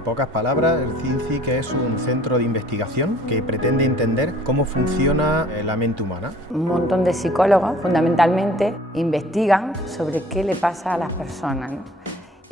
pocas palabras, el CINCIC es un centro de investigación que pretende entender cómo funciona la mente humana. Un montón de psicólogos, fundamentalmente, investigan sobre qué le pasa a las personas, ¿no?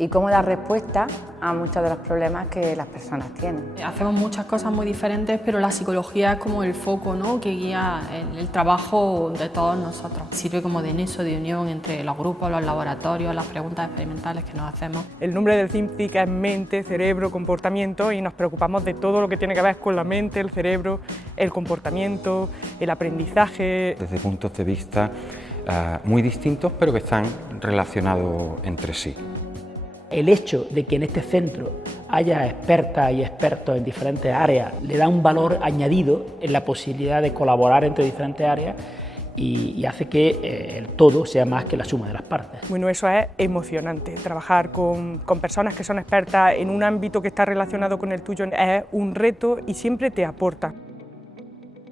Y cómo dar respuesta a muchos de los problemas que las personas tienen. Hacemos muchas cosas muy diferentes, pero la psicología es como el foco, ¿no?, que guía el trabajo de todos nosotros. Sirve como de nexo de unión entre los grupos, los laboratorios, las preguntas experimentales que nos hacemos. El nombre del CINCIC es mente, cerebro, comportamiento y nos preocupamos de todo lo que tiene que ver con la mente, el cerebro, el comportamiento, el aprendizaje. Desde puntos de vista muy distintos, pero que están relacionados entre sí. El hecho de que en este centro haya expertas y expertos en diferentes áreas le da un valor añadido en la posibilidad de colaborar entre diferentes áreas y hace que el todo sea más que la suma de las partes. Bueno, eso es emocionante. Trabajar con personas que son expertas en un ámbito que está relacionado con el tuyo es un reto y siempre te aporta.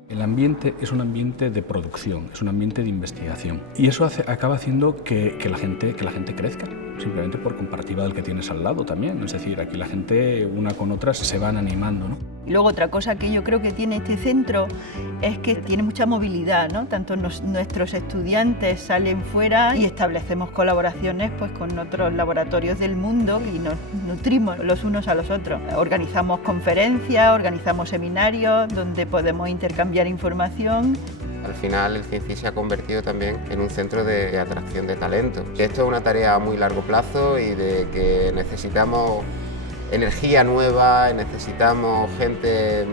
El ambiente es un ambiente de producción, es un ambiente de investigación y eso acaba haciendo que la gente crezca, simplemente por comparativa del que tienes al lado también, es decir, aquí la gente una con otra se van animando, ¿no? Y luego otra cosa que yo creo que tiene este centro es que tiene mucha movilidad, ¿no? Tanto nuestros estudiantes salen fuera y establecemos colaboraciones pues, con otros laboratorios del mundo y nos nutrimos los unos a los otros. Organizamos conferencias, organizamos seminarios donde podemos intercambiar información. Al final el CINCIC se ha convertido también en un centro de atracción de talento. Esto es una tarea a muy largo plazo y de que necesitamos energía nueva, necesitamos gente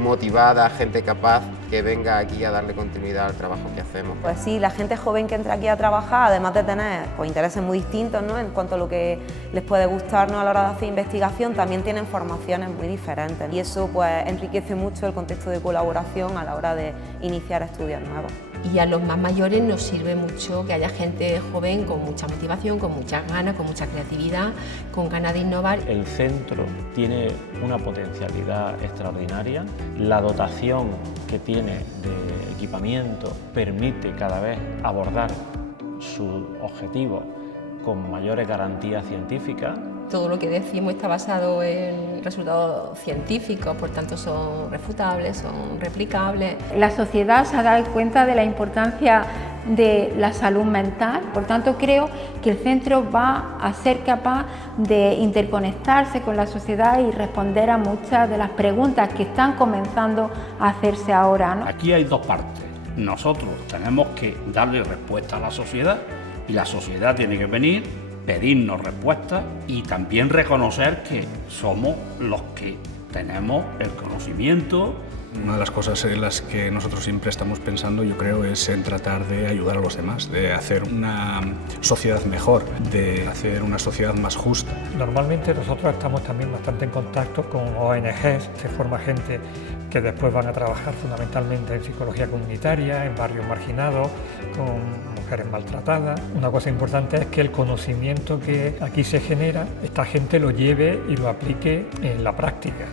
motivada, gente capaz que venga aquí a darle continuidad al trabajo que hacemos. Pues sí, la gente joven que entra aquí a trabajar, además de tener pues, intereses muy distintos, ¿no?, en cuanto a lo que les puede gustar, ¿no?, a la hora de hacer investigación, también tienen formaciones muy diferentes y eso pues, enriquece mucho el contexto de colaboración a la hora de iniciar estudios nuevos. Y a los más mayores nos sirve mucho que haya gente joven con mucha motivación, con muchas ganas, con mucha creatividad, con ganas de innovar. El centro tiene una potencialidad extraordinaria, la dotación que tiene de equipamiento permite cada vez abordar sus objetivos con mayores garantías científicas. Todo lo que decimos está basado en resultados científicos, por tanto son refutables, son replicables. La sociedad se ha dado cuenta de la importancia de la salud mental, por tanto creo que el centro va a ser capaz de interconectarse con la sociedad y responder a muchas de las preguntas que están comenzando a hacerse ahora, ¿no? Aquí hay dos partes. Nosotros tenemos que darle respuesta a la sociedad y la sociedad tiene que venir, pedirnos respuestas y también reconocer que somos los que tenemos el conocimiento. Una de las cosas en las que nosotros siempre estamos pensando, yo creo, es en tratar de ayudar a los demás, de hacer una sociedad mejor, de hacer una sociedad más justa. Normalmente nosotros estamos también bastante en contacto con ONGs, se forma gente que después van a trabajar fundamentalmente en psicología comunitaria, en barrios marginados, con mujeres maltratadas. Una cosa importante es que el conocimiento que aquí se genera, esta gente lo lleve y lo aplique en la práctica.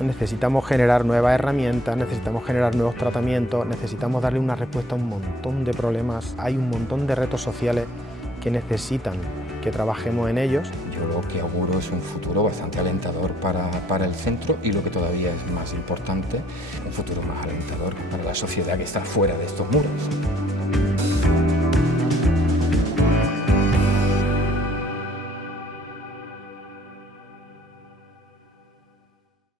Necesitamos generar nuevas herramientas, necesitamos generar nuevos tratamientos, necesitamos darle una respuesta a un montón de problemas. Hay un montón de retos sociales que necesitan que trabajemos en ellos. Yo lo que auguro es un futuro bastante alentador para el centro y lo que todavía es más importante, un futuro más alentador para la sociedad que está fuera de estos muros.